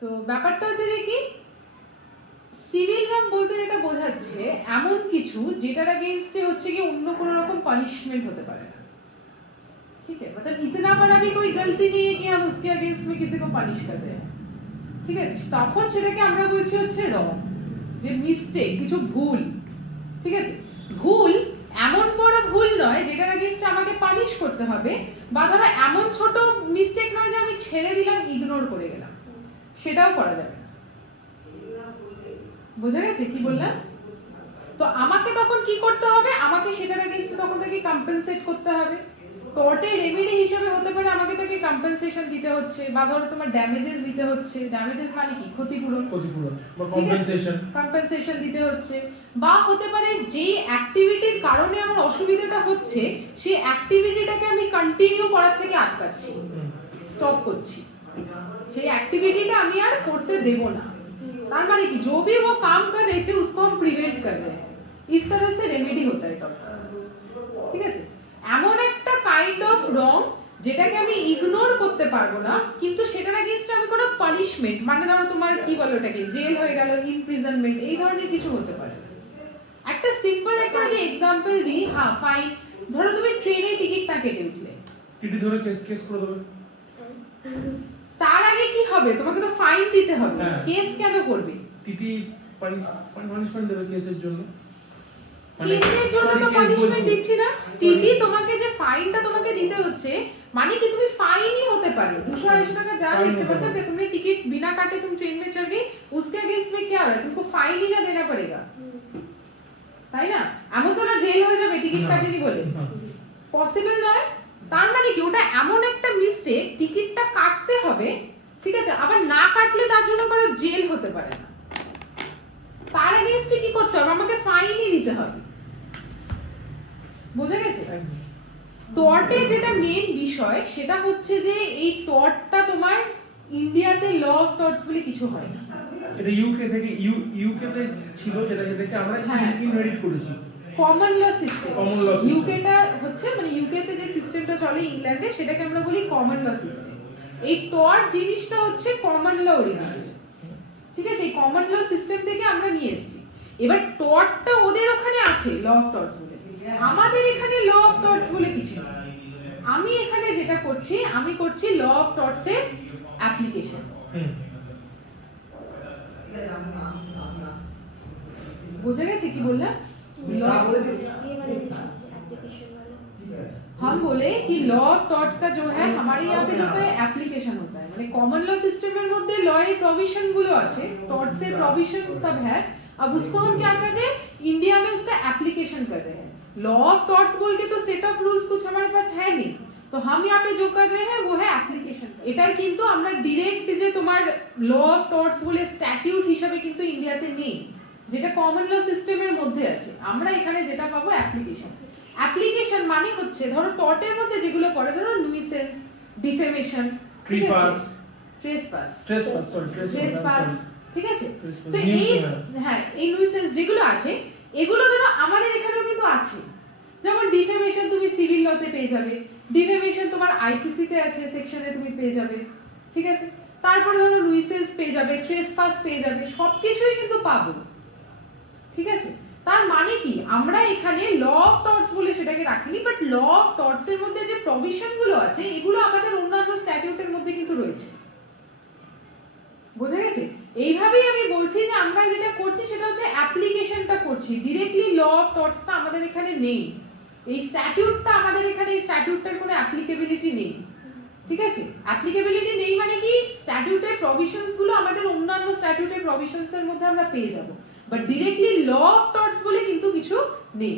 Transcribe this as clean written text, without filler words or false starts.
তো ব্যাপারটা হচ্ছে যে কি সিভিল রং বলতে যেটা বোঝাচ্ছে এমন কিছু যেটার अगेंस्ट হচ্ছে কি অন্য কোনো রকম পানিশমেंट होते पारे ना, ठीक है, मतलब इतना बड़ा भी कोई गलती नहीं है कि हम उसके अगेंस्ट में किसी को पनिश कर रहे हैं, ঠিক আছে, তখন সেটাকে আমরা বলছি হচ্ছে রং, যে মিস্টেক, কিছু ভুল, ঠিক আছে। ভুল এমন বড় ভুল নয় যেটার अगेंस्ट আমাকে পানিশ করতে হবে, বা ধরো এমন ছোট মিস্টেক নয় যে আমি ছেড়ে দিলাম, ইগনোর করে গেলাম, সেটাও করা যাবে না। বুঝা গেছে কি বললাম? তো আমাকে তখন কি করতে হবে, আমাকে সেটার अगेंस्ट তখন তাকে কম্পেনসেট করতে হবে। টর্টের রেমেডি হিসেবে হতে পারে আমাকে তাকে কম্পেনসেশন দিতে হচ্ছে, বা ধরো তোমার ড্যামেজেস দিতে হচ্ছে। ড্যামেজেস মানে কি? ক্ষতিপূরণ বা কম্পেনসেশন দিতে হচ্ছে। বা হতে পারে যে অ্যাক্টিভিটির কারণে আমার অসুবিধাটা হচ্ছে সেই অ্যাক্টিভিটিটাকে আমি কন্টিনিউ করার থেকে আটকাচ্ছি, স্টপ করছি, সেই অ্যাক্টিভিটিটা আমি আর করতে দেব না। तार माने कि जो भी वो काम कर रहे थे उसको हम प्रिवेंट कर रहे हैं, इस तरह से रेमेडी होता है टॉर्ट, ঠিক আছে। এমন একটা কাইন্ড অফ রং যেটাকে আমি ইগনোর করতে পারবো না, কিন্তু সেটার अगेंस्ट আমি কোনো পানিশমেন্ট, মানে ধরো তোমার কি বলো ওটাকে, জেল হয়ে গেল, ইমপ্রিজনমেন্ট, এই ধরনের কিছু হতে পারে। একটা সিম্পল একটা যদি এক্সাম্পল দিই, হ্যাঁ ফাইন, ধরো তুমি ট্রেনে টিকিট না কেটে উঠলে, টিটি ধরে কেস করে দেবে, তার আগে কি হবে? তোমাকে তো ফাইন দিতে হবে। কেস কেন করবে? টিটি পানিশমেন্ট দেবে কেসের জন্য। কেসের জন্য তো পানিশমেন্ট দিচ্ছি না, টিটি তোমাকে যে ফাইনটা তোমাকে দিতে হচ্ছে, মানে कि तुम्हें फाइन ही होते पारे 200-250 টাকা যা দিচ্ছে, मतलब कि तुमने टिकट बिना काटे तुम ट्रेन में चढ़ गई, उसके अगेंस्ट में क्या हो रहा है, तुमको फाइन ही ना देना पड़ेगा, তাই না? এমন তো না জেল হয়ে যাবে টিকিট কাটেনি বলে, পসিবল নয়। তার মানে কি ওটা এমন একটা মিস্টেক, টিকিটটা কাটতে হবে, ঠিক আছে, আবার না কাটলে তার জন্য কারো জেল হতে পারে না, তার अगेंस्ट কি করতে হবে, আমাকে ফাইনই দিতে হবে। বোঝা গেছে? টর্টে যেটা মেইন বিষয় সেটা হচ্ছে যে এই টর্টটা তোমার ইন্ডিয়াতে ল অফ টর্টস বলে কিছু হয় না, এটা ইউকে তে ছিল, যেটাকে আমরা ইনহেরিট করেছি, কমন ল সিস্টেম। ইউকেটা হচ্ছে মানে ইউকেতে যে সিস্টেমটা চলে ইংল্যান্ডে, সেটাকে আমরা বলি কমন ল সিস্টেম। এই টর্ট জিনিসটা হচ্ছে কমন ল অরিজিনাল, ঠিক আছে, এই কমন ল সিস্টেম থেকে আমরা নিয়ে এসেছি। এবার টর্টটা ওদের ওখানে আছে ল অফ টর্টস বলে, আমাদের এখানে ল অফ টর্টস বলে কিছু নেই। আমি এখানে যেটা করছি, আমি করছি ল অফ টর্টস এর অ্যাপ্লিকেশন। বুঝা গেছে কি বললাম? हम बोले कि लॉ ऑफ टॉर्ट्स का जो है हमारे यहाँ पे जो है एप्लीकेशन होता है, মানে कॉमन लॉ सिस्टम এর মধ্যে ল এর প্রভিশন গুলো আছে, टॉर्ट्स से प्रोविजन सब है, अब उसको हम क्या कर रहे हैं, इंडिया में उसका एप्लीकेशन कर रहे हैं। लॉ ऑफ टॉर्ट्स बोल के तो सेट ऑफ रूल्स कुछ हमारे पास है नहीं, तो हम यहाँ पे जो कर रहे हैं वो है एप्लीकेशन। এটার কিন্তু আমরা ডাইরেক্ট যে তোমার ল অফ টর্টস বলে স্ট্যাটিউট হিসেবে কিন্তু ইন্ডিয়াতে নেই, যেটা কমন ল সিস্টেমের মধ্যে আছে। আমরা এখানে যেটা পাবো অ্যাপ্লিকেশন। অ্যাপ্লিকেশন মানে হচ্ছে ধরো টর্টের মধ্যে যেগুলো পড়ে, ধরো নুইসেন্স, ডিফেমেশন, ট্রেসপাস, ঠিক আছে। তো এই এই নুইসেন্স যেগুলো আছে, এগুলো ধরো আমাদের এখানেও কিন্তু আছে। যেমন ডিফেমেশন তুমি সিভিল লতে পেয়ে যাবে, ডিফেমেশন তোমার আইপিসি তে আছে, সেকশনে তুমি পেয়ে যাবে, ঠিক আছে। তারপরে ধরো নুইসেন্স পেয়ে যাবে, ট্রেসপাস পেয়ে যাবে, সবকিছুই কিন্তু পাবো, ঠিক আছে। তার মানে কি আমরা এখানে ল অফ টর্টস বলে সেটাকে রাখিনি, বাট ল অফ টর্টস এর মধ্যে যে প্রভিশন গুলো আছে এগুলো আমাদের অন্যান্য স্ট্যাটিউটের মধ্যে কিন্তু রয়েছে। বোঝা গেছে? এইভাবেই আমি বলছি যে আমরা যেটা করছি সেটা হচ্ছে অ্যাপ্লিকেশনটা করছি, ডিরেক্টলি ল অফ টর্টসটা আমাদের এখানে নেই, এই স্ট্যাটিউটটা আমাদের এখানে, এই স্ট্যাটিউটটার কোনো অ্যাপ্লিকেবিলিটি নেই, ঠিক আছে। অ্যাপ্লিকেবিলিটি নেই মানে কি, স্ট্যাটিউটের প্রভিশনস গুলো আমাদের অন্যান্য স্ট্যাটিউটের প্রভিশনস এর মধ্যে আমরা পেয়ে যাব, বাট ডিরেক্টলি ল অফ টর্টস বলে কিন্তু কিছু নেই।